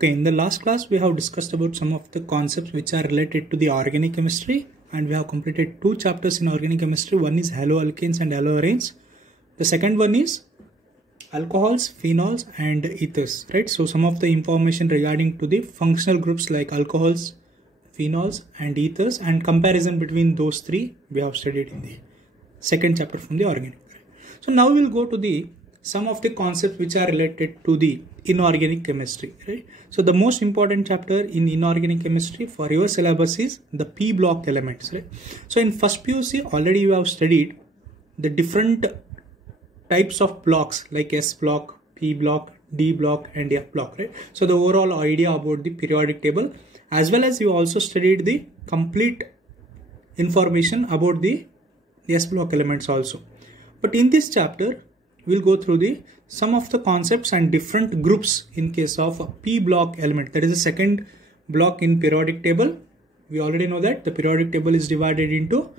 Okay, in the last class we have discussed about some of the concepts which are related to the organic chemistry, and we have completed two chapters in organic chemistry. One is haloalkanes and haloarenes. The second one is alcohols, phenols and ethers, right? So some of the information regarding to the functional groups like alcohols, phenols and ethers, and comparison between those three we have studied in the second chapter from the organic. So now we will go to the some of the concepts which are related to the inorganic chemistry, right? So the most important chapter in inorganic chemistry for your syllabus is the P block elements, right? So in first PUC already you have studied the different types of blocks like S block, P block, D block and F block, right? So the overall idea about the periodic table, as well as you also studied the complete information about the S block elements also. But in this chapter we'll go through the some of the concepts and different groups in case of a P block element. That is the second block in periodic table. We already know that the periodic table is divided into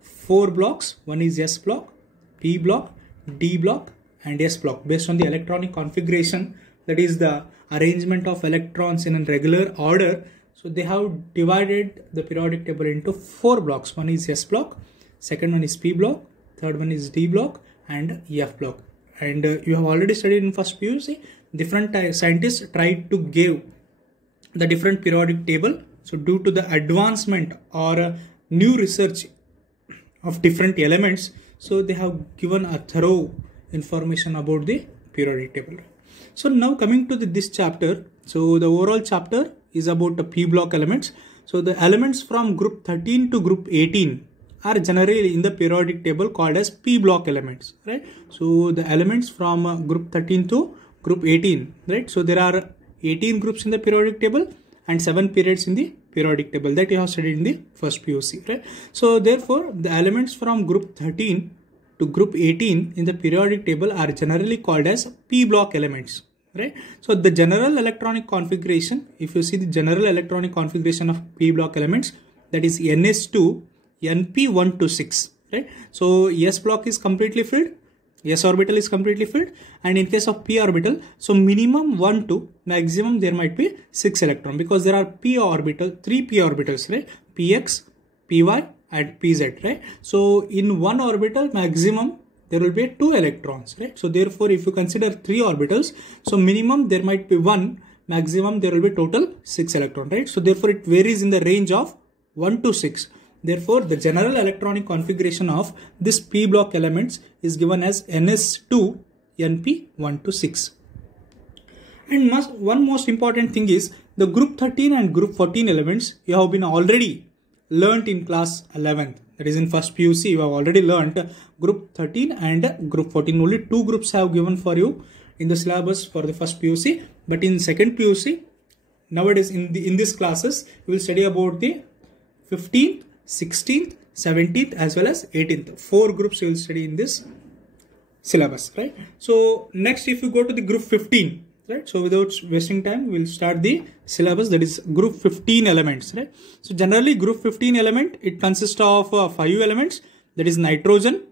four blocks. One is S block, P block, D block and S block based on the electronic configuration, that is the arrangement of electrons in a regular order. So they have divided the periodic table into four blocks. One is S block, second one is P block, third one is D block and F block. And you have already studied in first PUC, different scientists tried to give the different periodic table. So due to the advancement or new research of different elements, so they have given a thorough information about the periodic table. So now coming to this chapter, so the overall chapter is about the P block elements. So the elements from group 13 to group 18 are generally in the periodic table called as P block elements, right? So the elements from group 13 to group 18, right? So there are 18 groups in the periodic table and 7 periods in the periodic table that you have studied in the first PUC, right? So therefore the elements from group 13 to group 18 in the periodic table are generally called as P block elements, right? So the general electronic configuration, if you see the general electronic configuration of P block elements, that is NS2 NP1 to 6, right? So S block is completely filled, S orbital is completely filled, and in case of P orbital, so minimum 1 to maximum there might be 6 electron, because there are P orbital, 3 P orbitals, right? Px, Py and Pz, right? So in one orbital maximum there will be 2 electrons, right? So therefore if you consider 3 orbitals, so minimum there might be 1, maximum there will be total 6 electron, right? So therefore it varies in the range of 1 to 6. Therefore, the general electronic configuration of this P block elements is given as NS2 NP1 to 6. And one most important thing is the group 13 and group 14 elements you have been already learnt in class 11. That is in first PUC you have already learnt group 13 and group 14. Only 2 groups have given for you in the syllabus for the first PUC. But in second PUC, nowadays in this classes you will study about the 15th, 16th, 17th as well as 18th. 4 groups you will study in this syllabus, right? So next if you go to the group 15, right? So without wasting time, we will start the syllabus, that is group 15 elements, right? So generally group 15 element, it consists of 5 elements, that is nitrogen,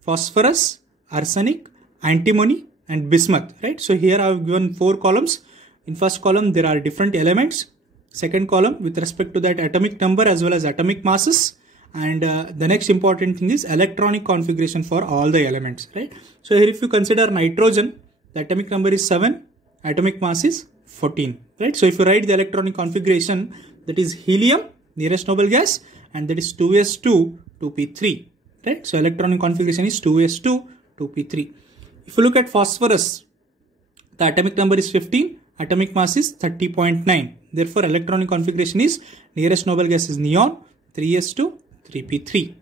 phosphorus, arsenic, antimony and bismuth, right? So here I have given 4 columns. In first column there are different elements. Second column with respect to that atomic number as well as atomic masses, and the next important thing is electronic configuration for all the elements, right? So here if you consider nitrogen, the atomic number is 7, atomic mass is 14, right? So if you write the electronic configuration, that is helium, nearest noble gas, and that is 2s2 2p3, right? So electronic configuration is 2s2 2p3. If you look at phosphorus, the atomic number is 15, atomic mass is 30.9. Therefore, electronic configuration is nearest noble gas is neon, 3s2 3p3.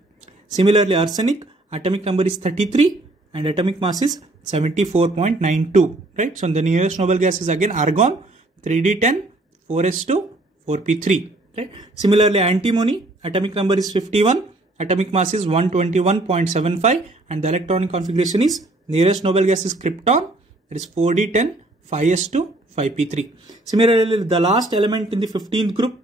Similarly, arsenic, atomic number is 33 and atomic mass is 74.92, right? So the nearest noble gas is again argon, 3d10 4s2 4p3, right? Similarly, antimony, atomic number is 51, atomic mass is 121.75 and the electronic configuration is nearest noble gas is krypton, it is 4d10 5s2 5p3. Similarly, the last element in the 15th group,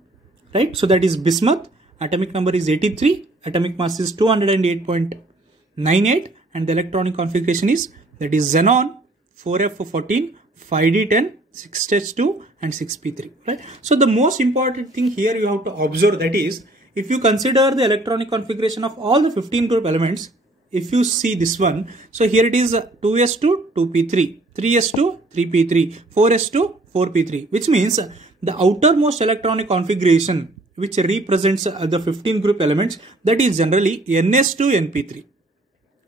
right? So that is bismuth, atomic number is 83, atomic mass is 208.98 and the electronic configuration is, that is xenon, 4f14 5d10, 6h2 and 6p3, right? So the most important thing here you have to observe, that is, if you consider the electronic configuration of all the 15 group elements, if you see this one, so here it is 2s2, 2p3, 3s2, 3p3, 4s2, 4p3, which means the outermost electronic configuration which represents the 15 group elements, that is generally ns2, np3.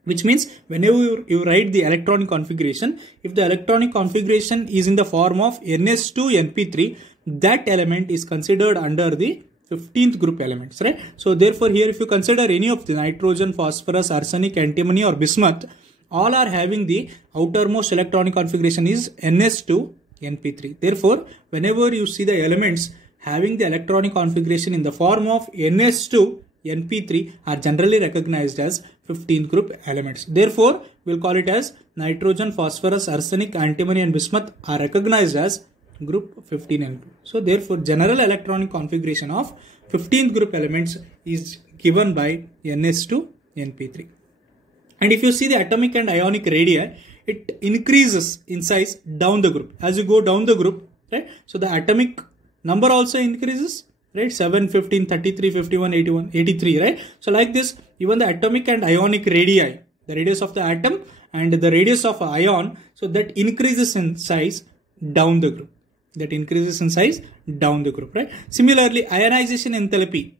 Which means whenever you write the electronic configuration, if the electronic configuration is in the form of ns2, np3, that element is considered under the 15th group elements, right? So therefore here if you consider any of the nitrogen, phosphorus, arsenic, antimony or bismuth, all are having the outermost electronic configuration is ns2, np3. Therefore, whenever you see the elements having the electronic configuration in the form of ns2, np3 are generally recognized as 15th group elements. Therefore, we'll call it as nitrogen, phosphorus, arsenic, antimony and bismuth are recognized as group 15N2. So therefore, general electronic configuration of 15th group elements is given by ns2, np3. And if you see the atomic and ionic radii, it increases in size down the group. As you go down the group, right? So the atomic number also increases, right? 7, 15, 33, 51, 81, 83, right? So like this, even the atomic and ionic radii, the radius of the atom and the radius of ion, so that increases in size down the group. That increases in size down the group, right? Similarly, ionization enthalpy.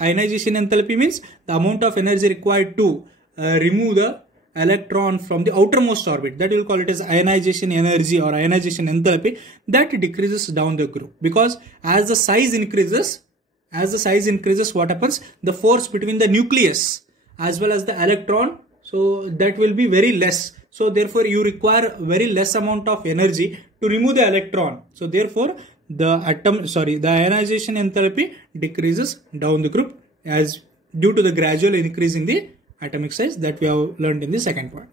Ionization enthalpy means the amount of energy required to remove the electron from the outermost orbit. That we will call it as ionization energy or ionization enthalpy. That decreases down the group, because as the size increases, what happens? The force between the nucleus as well as the electron, so that will be very less. So therefore, you require very less amount of energy to remove the electron. So therefore, the ionization enthalpy decreases down the group as due to the gradual increase in the atomic size that we have learned in the second point.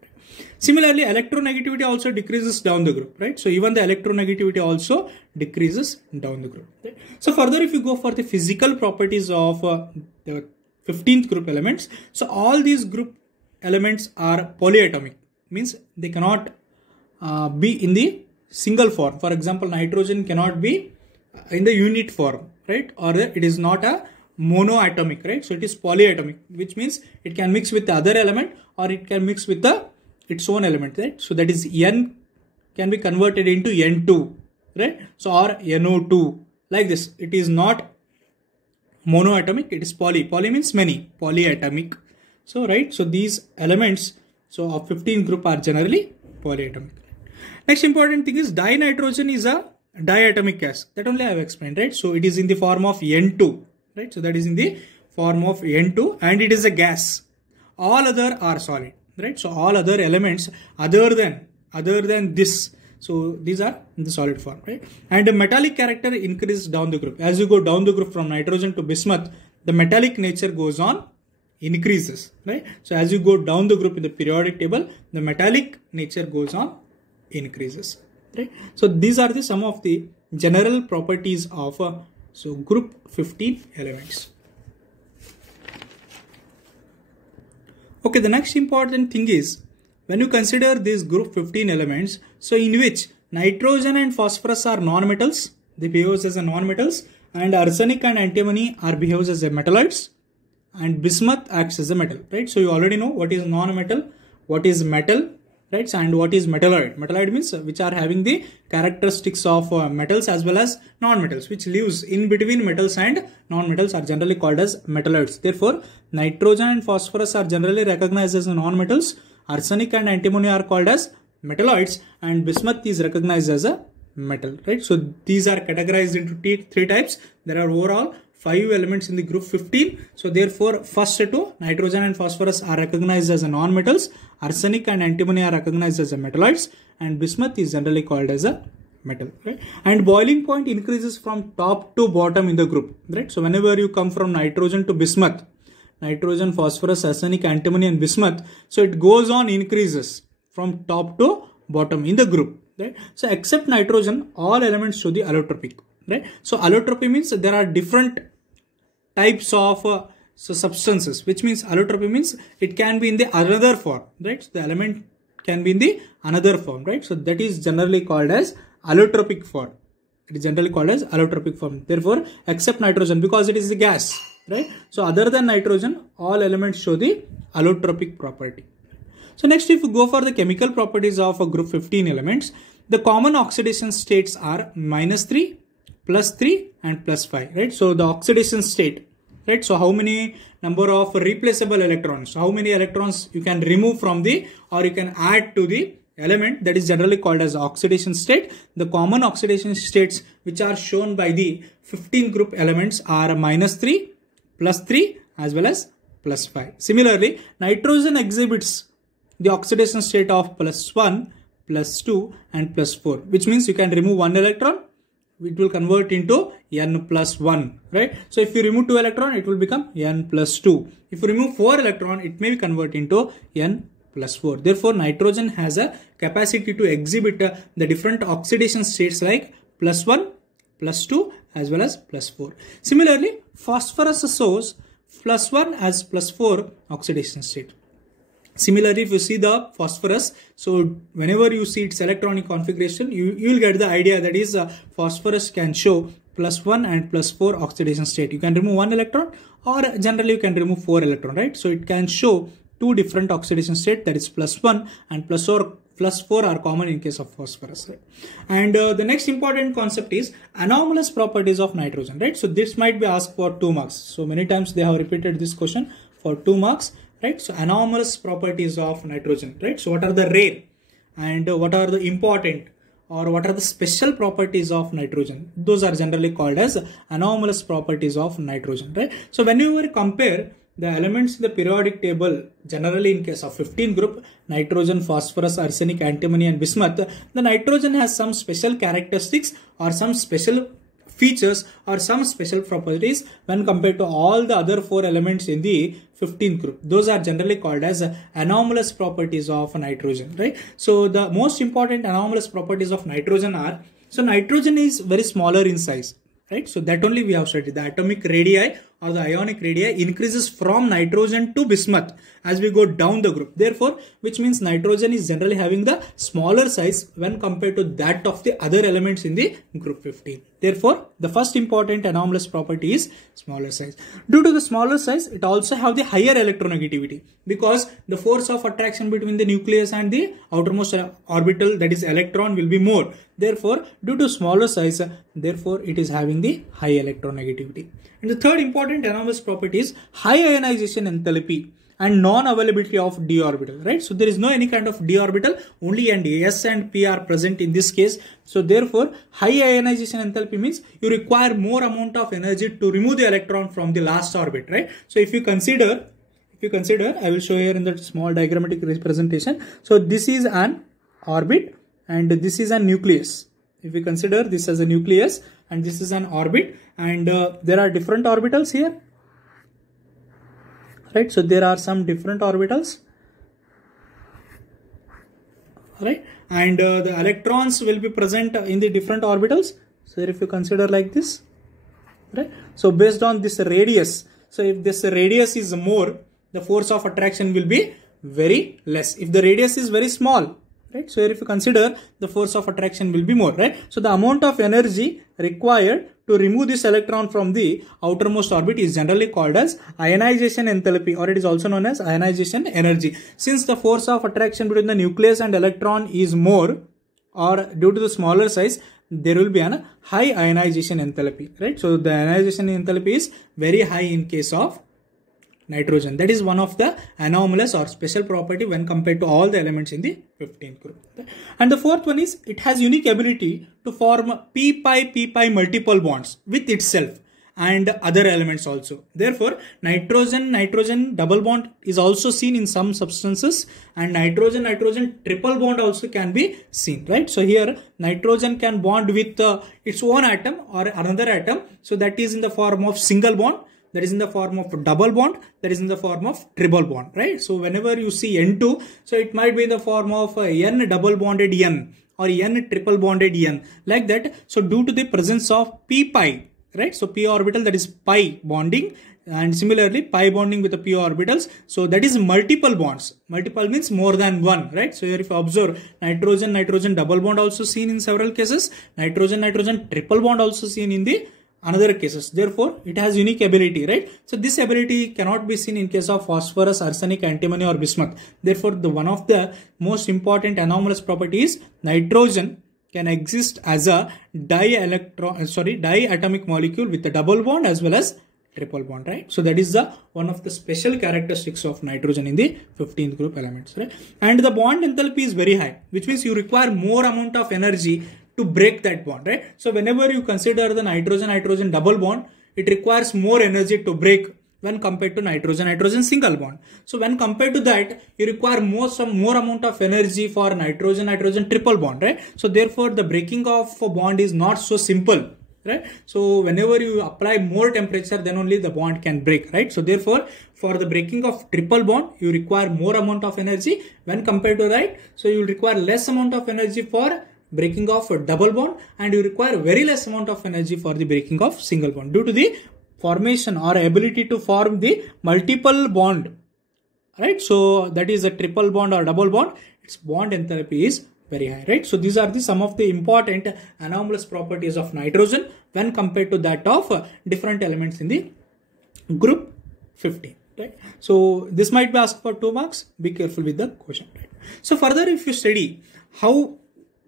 Similarly, electronegativity also decreases down the group, right? So even the electronegativity also decreases down the group. Right? So further, if you go for the physical properties of the 15th group elements, so all these group elements are polyatomic, means they cannot be in the single form. For example, nitrogen cannot be in the unit form, right? Or it is not a monoatomic, right? So it is polyatomic, which means it can mix with the other element or it can mix with its own element, right? So that is N can be converted into N2, right? So or NO2, like this. It is not monoatomic, it is poly. Poly means many, polyatomic. So right, so these elements of 15 group are generally polyatomic. Next important thing is dinitrogen is a diatomic gas. That only I have explained, right? So it is in the form of N2, right? So that is in the form of N2 and it is a gas. All other are solid, right? So all other elements other than this, so these are in the solid form, right? And the metallic character increases down the group. As you go down the group from nitrogen to bismuth, the metallic nature goes on increases, right? So as you go down the group in the periodic table, the metallic nature goes on increases, right? So these are some of the general properties of group 15 elements. Okay, the next important thing is when you consider these group 15 elements, so in which nitrogen and phosphorus are non-metals, they behave as a non-metals, and arsenic and antimony are behaves as a metalloids, and bismuth acts as a metal, right? So you already know what is non-metal, what is metal, right? And what is metalloid? Metalloid means which are having the characteristics of metals as well as non-metals, which lives in between metals and non-metals, are generally called as metalloids. Therefore, nitrogen and phosphorus are generally recognized as non-metals, arsenic and antimony are called as metalloids, and bismuth is recognized as a metal, right? So these are categorized into three types. There are overall 5 elements in the group 15. So therefore, first two, nitrogen and phosphorus, are recognized as a non-metals, arsenic and antimony are recognized as a metalloids, and bismuth is generally called as a metal, right? And boiling point increases from top to bottom in the group, right? So whenever you come from nitrogen to bismuth, nitrogen, phosphorus, arsenic, antimony and bismuth, so it goes on increases from top to bottom in the group, right? So except nitrogen, all elements show the allotropic, right? So allotropy means there are different types of substances, which means allotropy means it can be in the another form, right? So the element can be in the another form, right? So that is generally called as allotropic form. It is generally called as allotropic form. Therefore, except nitrogen, because it is the gas, right? So other than nitrogen, all elements show the allotropic property. So next, if you go for the chemical properties of a group 15 elements, the common oxidation states are -3, +3 and +5, right? So the oxidation state, right? So how many number of replaceable electrons, how many electrons you can remove from the, or you can add to the element, that is generally called as oxidation state. The common oxidation states which are shown by the 15 group elements are -3, +3 as well as +5. Similarly, nitrogen exhibits the oxidation state of +1, +2 and +4, which means you can remove one electron, it will convert into N+1, right? So if you remove 2 electron, it will become N+2. If you remove 4 electron, it may convert into N+4. Therefore, nitrogen has a capacity to exhibit the different oxidation states like +1, +2 as well as +4. Similarly, phosphorus shows +1 as +4 oxidation state. Similarly, if you see the phosphorus, so whenever you see its electronic configuration, you will get the idea that is phosphorus can show +1 and +4 oxidation state. You can remove 1 electron, or generally you can remove 4 electron, right? So it can show 2 different oxidation state, that is +1 and +4 are common in case of phosphorus, right? And the next important concept is anomalous properties of nitrogen, right? So this might be asked for 2 marks. So many times they have repeated this question for 2 marks. Right, so anomalous properties of nitrogen, right? So what are the rare and what are the important, or what are the special properties of nitrogen? Those are generally called as anomalous properties of nitrogen, right? So when you compare the elements in the periodic table, generally in case of 15 group, nitrogen, phosphorus, arsenic, antimony and bismuth, the nitrogen has some special characteristics or some special features or some special properties when compared to all the other 4 elements in the 15 group. Those are generally called as anomalous properties of nitrogen, right? So the most important anomalous properties of nitrogen are, so nitrogen is very smaller in size, right? So that only we have studied. The atomic radii or the ionic radii increases from nitrogen to bismuth as we go down the group. Therefore, which means nitrogen is generally having the smaller size when compared to that of the other elements in the group 15. Therefore, the first important anomalous property is smaller size. Due to the smaller size, it also have the higher electronegativity, because the force of attraction between the nucleus and the outermost orbital, that is electron, will be more. Therefore, due to smaller size, therefore it is having the high electronegativity. And the third important anomalous property is high ionization enthalpy and non-availability of d orbital, right? So there is no any kind of d orbital, only and s and p are present in this case. So therefore, high ionization enthalpy means you require more amount of energy to remove the electron from the last orbit, right? So if you consider, I will show here in the small diagrammatic representation. So this is an orbit and this is a nucleus. If we consider this as a nucleus and this is an orbit, and there are different orbitals here, right? So there are some different orbitals, right? And the electrons will be present in the different orbitals. So if you consider like this, right? So based on this radius, so if this radius is more, the force of attraction will be very less. If the radius is very small, right? So if you consider, the force of attraction will be more, right? So the amount of energy required to remove this electron from the outermost orbit is generally called as ionization enthalpy, or it is also known as ionization energy. Since the force of attraction between the nucleus and electron is more, or due to the smaller size, there will be a high ionization enthalpy, right? So the ionization enthalpy is very high in case of nitrogen. That is one of the anomalous or special property when compared to all the elements in the 15th group. And the fourth one is, it has unique ability to form p-pi multiple bonds with itself and other elements also. Therefore, nitrogen double bond is also seen in some substances, and nitrogen triple bond also can be seen, right? So here nitrogen can bond with its own atom or another atom. So that is in the form of single bond, that is in the form of double bond, that is in the form of triple bond, right? So whenever you see N2, so it might be in the form of N double bonded N or N triple bonded N, like that. So due to the presence of p-pi, right? So p orbital, that is pi bonding, And similarly, pi bonding with the p orbitals. So that is multiple bonds. Multiple means more than one, right? So here if you observe, nitrogen double bond also seen in several cases. Nitrogen triple bond also seen in the another cases. Therefore, it has unique ability, right? So this ability cannot be seen in case of phosphorus, arsenic, antimony or bismuth. Therefore, the one of the most important anomalous property is nitrogen can exist as a diatomic molecule with a double bond as well as triple bond, right? So that is the one of the special characteristics of nitrogen in the 15th group elements, right? And the bond enthalpy is very high, which means you require more amount of energy to break that bond, right? So whenever you consider the nitrogen double bond, it requires more energy to break when compared to nitrogen single bond. So when compared to that, you require more amount of energy for nitrogen triple bond, right? So therefore the breaking of a bond is not so simple, right? So whenever you apply more temperature, then only the bond can break, right? So therefore for the breaking of triple bond, you require more amount of energy when compared to that. So you will require less amount of energy for breaking of a double bond, and you require very less amount of energy for the breaking of single bond due to the formation or ability to form the multiple bond, right? So that is a triple bond or double bond, its bond enthalpy is very high, right? So these are some of the important anomalous properties of nitrogen when compared to that of different elements in the group 15, right? So this might be asked for 2 marks. Be careful with the question, right? So further, if you study how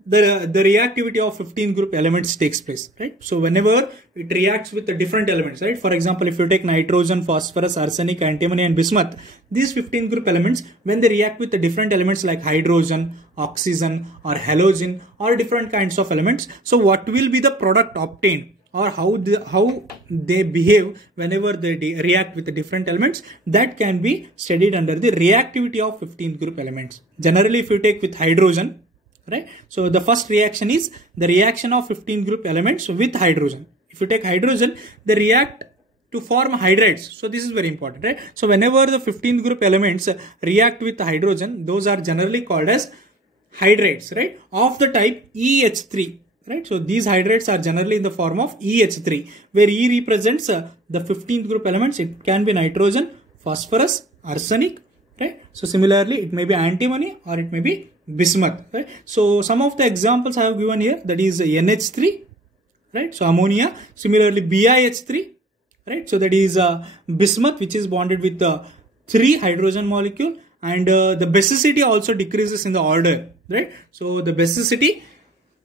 the reactivity of 15 group elements takes place, right? So whenever it reacts with the different elements, right? For example, if you take nitrogen, phosphorus, arsenic, antimony and bismuth, these 15 group elements, when they react with the different elements like hydrogen, oxygen or halogen or different kinds of elements, so what will be the product obtained or how they behave whenever they react with the different elements, that can be studied under the reactivity of 15 group elements. Generally, if you take with hydrogen, right? So the first reaction is the reaction of 15 group elements with hydrogen. If you take hydrogen, they react to form hydrides. So this is very important, right? So whenever the 15 group elements react with hydrogen, those are generally called as hydrides, right? Of the type EH3, right? So these hydrides are generally in the form of EH3, where E represents the 15th group elements. It can be nitrogen, phosphorus, arsenic, right? So similarly, it may be antimony or it may be bismuth, right? So some of the examples I have given here, that is NH3, right? So ammonia. Similarly, BiH3, right? So that is bismuth, which is bonded with the 3 hydrogen molecule, and the basicity also decreases in the order, right? So the basicity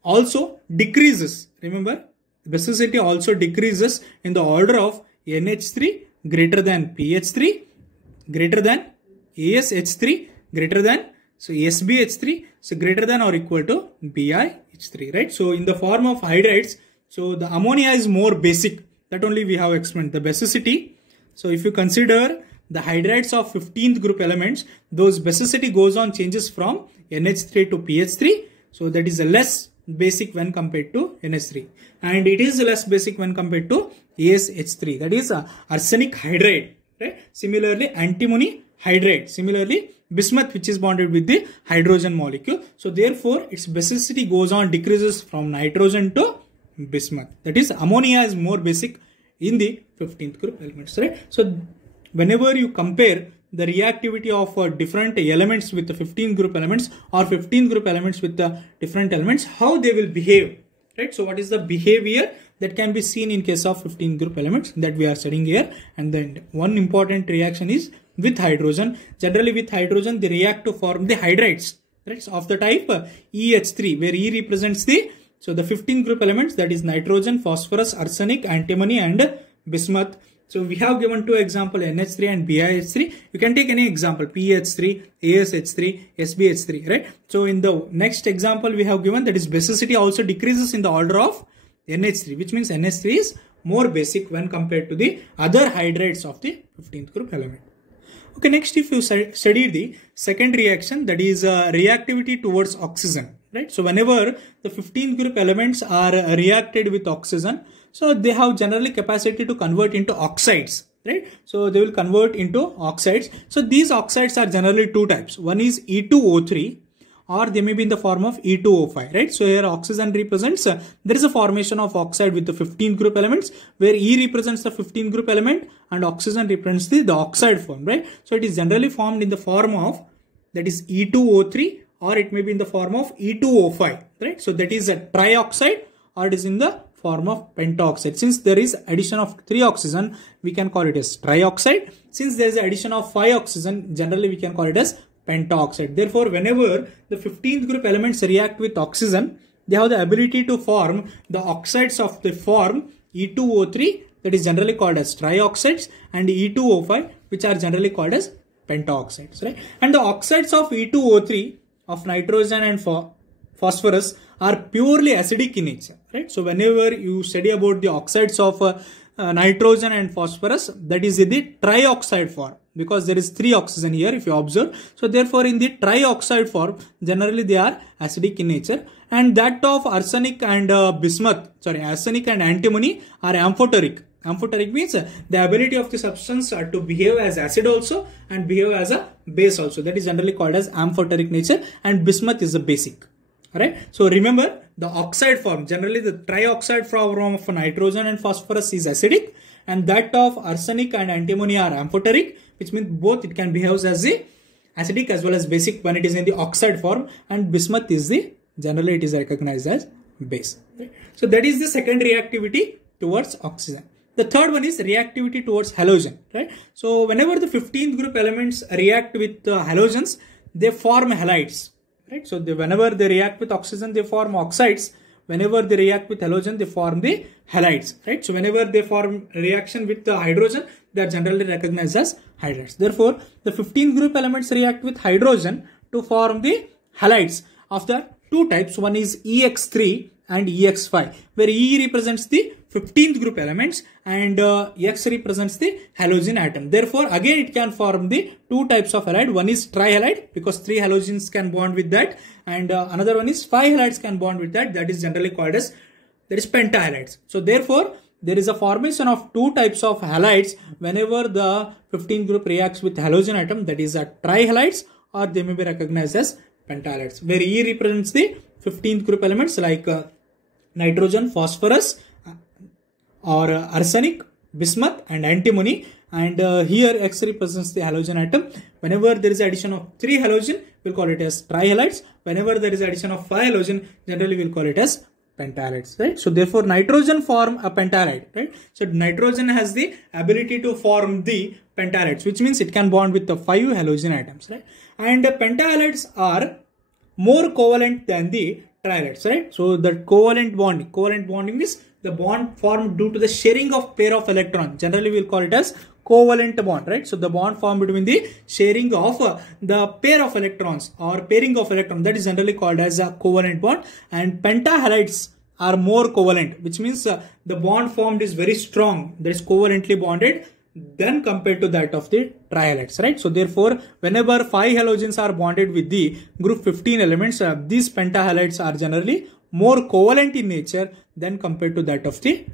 also decreases. Remember, basicity also decreases in the order of NH3 greater than PH3 greater than ASH3 greater than, so SbH3, so greater than or equal to BiH3, right? So in the form of hydrides, so the ammonia is more basic. That only we have explained the basicity. So if you consider the hydrides of 15th group elements, those basicity goes on changes from NH3 to PH3. So that is a less basic when compared to NH3, and it is less basic when compared to ASH3, that is arsenic hydride, right? Similarly, antimony hydride. Similarly, bismuth, which is bonded with the hydrogen molecule. So therefore, its basicity goes on decreases from nitrogen to bismuth. That is, ammonia is more basic in the 15th group elements, right? So whenever you compare the reactivity of different elements with the 15 group elements or 15 group elements with the different elements, how they will behave, right? So what is the behavior that can be seen in case of 15 group elements that we are studying here? And then one important reaction is with hydrogen. Generally with hydrogen, they react to form the hydrides, right? So of the type EH3, where E represents the 15 group elements, that is nitrogen, phosphorus, arsenic, antimony and bismuth. So we have given 2 examples, NH3 and BiH3. You can take any example, PH3, ASH3, SbH3, right? So in the next example we have given, that is basicity also decreases in the order of NH3, which means NH3 is more basic when compared to the other hydrides of the 15th group element. Okay, next if you study the second reaction, that is reactivity towards oxygen, right? So whenever the 15th group elements are reacted with oxygen, so they have generally capacity to convert into oxides, right? So they will convert into oxides. So these oxides are generally 2 types. One is E2O3, or they may be in the form of E2O5, right? So here oxygen represents, there is a formation of oxide with the 15 group elements, where E represents the 15 group element and oxygen represents the oxide form, right? So it is generally formed in the form of, that is E2O3, or it may be in the form of E2O5, right? So that is a trioxide, or it is in the form of pentaoxide. Since there is addition of 3 oxygen, we can call it as trioxide. Since there is addition of 5 oxygen, generally we can call it as pentaoxide. Therefore, whenever the 15th group elements react with oxygen, they have the ability to form the oxides of the form E2O3, that is generally called as trioxides, and E2O5, which are generally called as pentaoxides, right? And the oxides of E2O3 of nitrogen and phosphorus are purely acidic in nature, right? So whenever you study about the oxides of nitrogen and phosphorus, that is in the trioxide form, because there is 3 oxygen here if you observe. So therefore in the trioxide form, generally they are acidic in nature. And that of arsenic and arsenic and antimony are amphoteric. Amphoteric means the ability of the substance to behave as acid also and behave as a base also. That is generally called as amphoteric nature, and bismuth is a basic. Alright, so remember the oxide form, generally the trioxide form of nitrogen and phosphorus is acidic, and that of arsenic and antimony are amphoteric, which means both it can behave as the acidic as well as basic when it is in the oxide form, and bismuth is the, generally it is recognized as base. Right? So that is the second reactivity towards oxygen. The third one is reactivity towards halogen, right? So whenever the 15th group elements react with halogens, they form halides. Right? So whenever they react with oxygen, they form oxides. Whenever they react with halogen, they form the halides. Right? So whenever they form reaction with hydrogen, they are generally recognized as hydrides. Therefore, the 15 group elements react with hydrogen to form the halides of the 2 types. One is EX3 and EX5, where E represents the 15th group elements and X represents the halogen atom. Therefore, again it can form the 2 types of halide. One is trihalide, because 3 halogens can bond with that, and another one is 5 halides can bond with that. That is generally called as, that is pentahalides. So therefore, there is a formation of 2 types of halides whenever the 15th group reacts with halogen atom, that is a trihalides, or they may be recognized as pentahalides, where E represents the 15th group elements like nitrogen, phosphorus, or arsenic, bismuth and antimony, and here X represents the halogen atom. Whenever there is addition of 3 halogen, we'll call it as trihalides. Whenever there is addition of 5 halogen, generally we'll call it as pentahalides, right? So therefore nitrogen form a pentahalide, right? So nitrogen has the ability to form the pentahalides, which means it can bond with the 5 halogen atoms, right? And pentahalides are more covalent than the trihalides, right? So the covalent bonding is the bond formed due to the sharing of pair of electrons. Generally we'll call it as covalent bond, right? So the bond formed between the sharing of the pair of electrons or pairing of electrons, that is generally called as a covalent bond. And pentahalides are more covalent, which means the bond formed is very strong, that is covalently bonded than compared to that of the trihalides, right? So therefore, whenever 5 halogens are bonded with the group 15 elements, these pentahalides are generally more covalent in nature than compared to that of the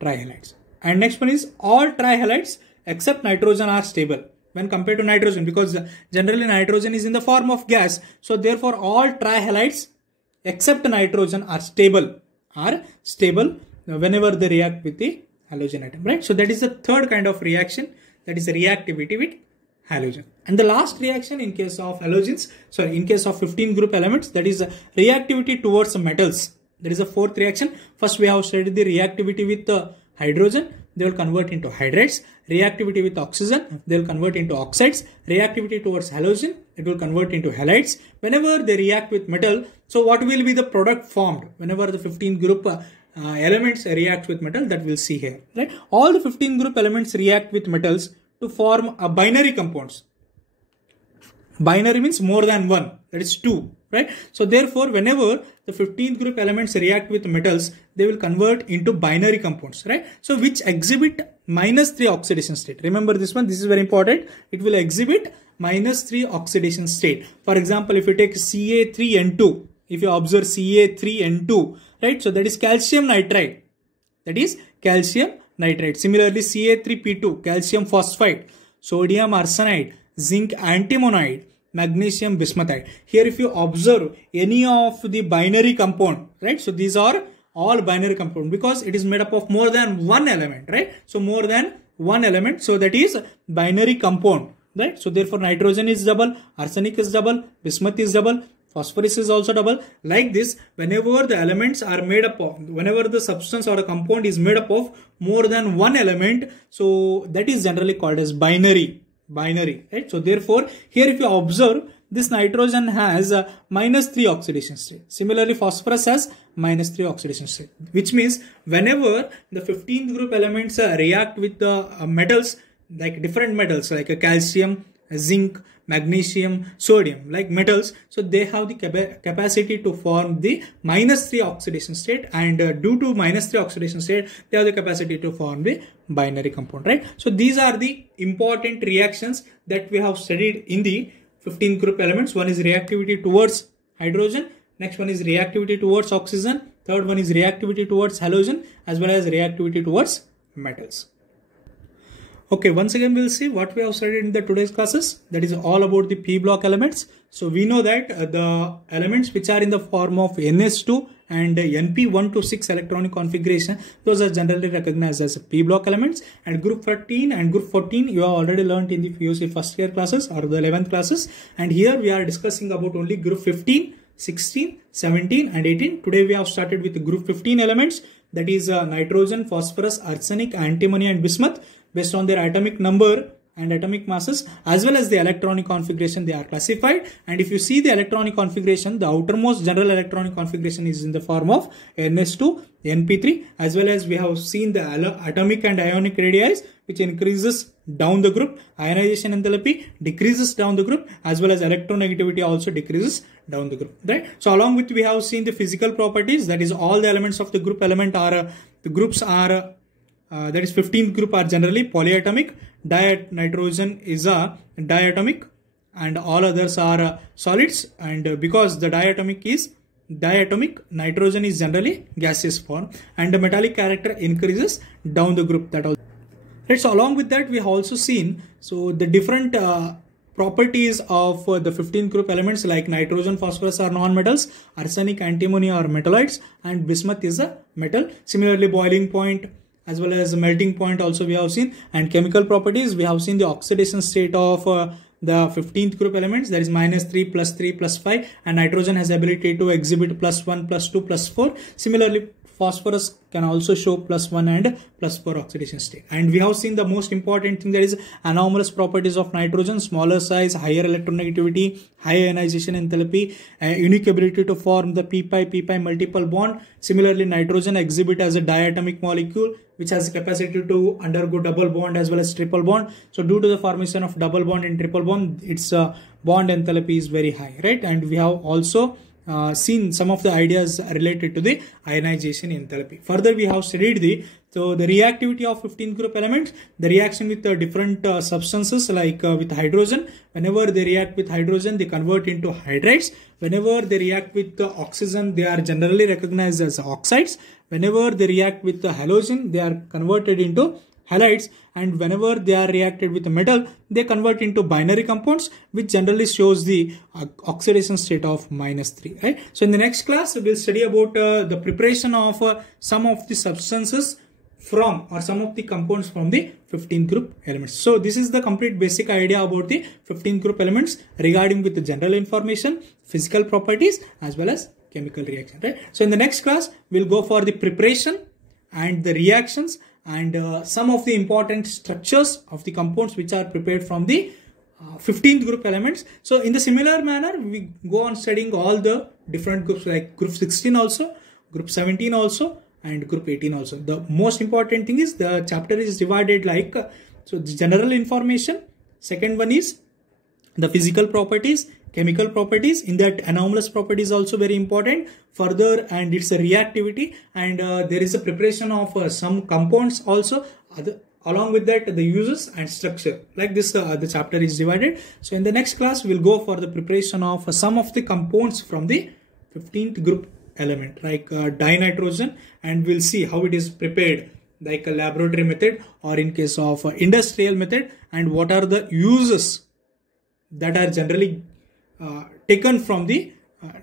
trihalides. And next one is all trihalides except nitrogen are stable when compared to nitrogen, because generally nitrogen is in the form of gas. So therefore, all trihalides except nitrogen are stable whenever they react with the halogen atom, right? So that is the third kind of reaction, that is the reactivity with halogen. And the last reaction in case of halogens, in case of 15 group elements, that is reactivity towards metals. There is a fourth reaction. First we have studied the reactivity with hydrogen, they will convert into hydrides. Reactivity with oxygen, they will convert into oxides. Reactivity towards halogen, it will convert into halides. Whenever they react with metal, so what will be the product formed whenever the 15 group elements react with metal, that we'll see here, right? All the 15 group elements react with metals to form a binary compounds. Binary means more than one, that is 2, right? So therefore, whenever the 15th group elements react with metals, they will convert into binary compounds, right? So which exhibit -3 oxidation state. Remember this one, this is very important. It will exhibit -3 oxidation state. For example, if you take Ca3N2, if you observe Ca3N2, right? So that is calcium nitride. That is calcium nitride. Similarly, Ca3P2, calcium phosphide, sodium arsenide, zinc antimonide, magnesium bismuthide. Here if you observe any of the binary compound, right? So these are all binary compound because it is made up of more than one element, right? So more than one element, so that is binary compound, right? So therefore nitrogen is double, arsenic is double, bismuth is double, phosphorus is also double. Like this, whenever the elements are made up of, whenever the substance or a compound is made up of more than one element, so that is generally called as binary, right? So therefore here if you observe, this nitrogen has a -3 oxidation state. Similarly, phosphorus has -3 oxidation state, which means whenever the 15th group elements react with the metals, like different metals like a calcium, zinc, magnesium, sodium, like metals, so they have the capacity to form the -3 oxidation state, and due to -3 oxidation state, they have the capacity to form the binary compound, right? So these are the important reactions that we have studied in the 15 group elements. One is reactivity towards hydrogen, next one is reactivity towards oxygen, third one is reactivity towards halogen, as well as reactivity towards metals. Okay, once again we'll see what we have studied in the today's classes. That is all about the p block elements. So we know that the elements which are in the form of ns2 and np1 to 6 electronic configuration, those are generally recognized as p block elements. And group 13 and group 14 you have already learned in the PUC first year classes or the 11th classes, and here we are discussing about only group 15, 16, 17 and 18. Today we have started with the group 15 elements, that is nitrogen, phosphorus, arsenic, antimony and bismuth. Based on their atomic number and atomic masses as well as the electronic configuration, they are classified. And if you see the electronic configuration, the outermost general electronic configuration is in the form of ns2, np3, as well as we have seen the atomic and ionic radii, which increases down the group, ionization enthalpy decreases down the group, as well as electronegativity also decreases down the group, right? So along with we have seen the physical properties, that is all the elements of the group element are the groups are that is 15th group are generally polyatomic, nitrogen is a diatomic and all others are solids, and because the diatomic is diatomic, nitrogen is generally gaseous form, and the metallic character increases down the group. That also, right? So along with that we have also seen so the different properties of the 15th group elements, like nitrogen, phosphorus are non-metals, arsenic, antimony are metalloids, and bismuth is a metal. Similarly, boiling point as well as melting point also we have seen. And chemical properties, we have seen the oxidation state of the 15th group elements, that is -3, +3, +5, and nitrogen has ability to exhibit +1, +2, +4. Similarly, phosphorus can also show +1 and +4 oxidation state. And we have seen the most important thing, that is anomalous properties of nitrogen: smaller size, higher electronegativity, high ionization enthalpy, unique ability to form the p-pi multiple bond. Similarly, nitrogen exhibit as a diatomic molecule which has the capacity to undergo double bond as well as triple bond. So due to the formation of double bond and triple bond, its bond enthalpy is very high, right? And we have also seen some of the ideas related to the ionization enthalpy. Further, we have studied the reactivity of 15th group elements, the reaction with different substances like with hydrogen. Whenever they react with hydrogen, they convert into hydrides. Whenever they react with oxygen, they are generally recognized as oxides. Whenever they react with the halogen, they are converted into halides, and whenever they are reacted with a metal, they convert into binary compounds, which generally shows the oxidation state of -3, right? So in the next class, we will study about the preparation of some of the substances from, or some of the compounds from the 15th group elements. So this is the complete basic idea about the 15th group elements regarding with the general information, physical properties, as well as chemical reaction, right? So in the next class, we'll go for the preparation and the reactions and some of the important structures of the compounds which are prepared from the 15th group elements. So in the similar manner, we go on studying all the different groups, like group 16 also, group 17 also, and group 18 also. The most important thing is the chapter is divided like, so the general information, second one is the physical properties, chemical properties, in that anomalous properties also very important further, and it's a reactivity, and there is a preparation of some compounds also, along with that the uses and structure. Like this the chapter is divided. So in the next class we'll go for the preparation of some of the compounds from the 15th group element, like dinitrogen, and we'll see how it is prepared, like a laboratory method or in case of industrial method, and what are the uses that are generally taken from the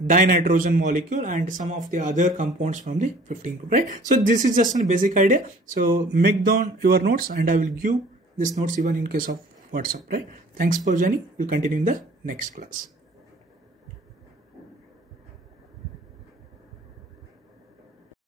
dinitrogen molecule and some of the other compounds from the 15 group, right? So this is just a basic idea. So make down your notes and I will give these notes even in case of WhatsApp, right? Thanks for joining. We'll continue in the next class.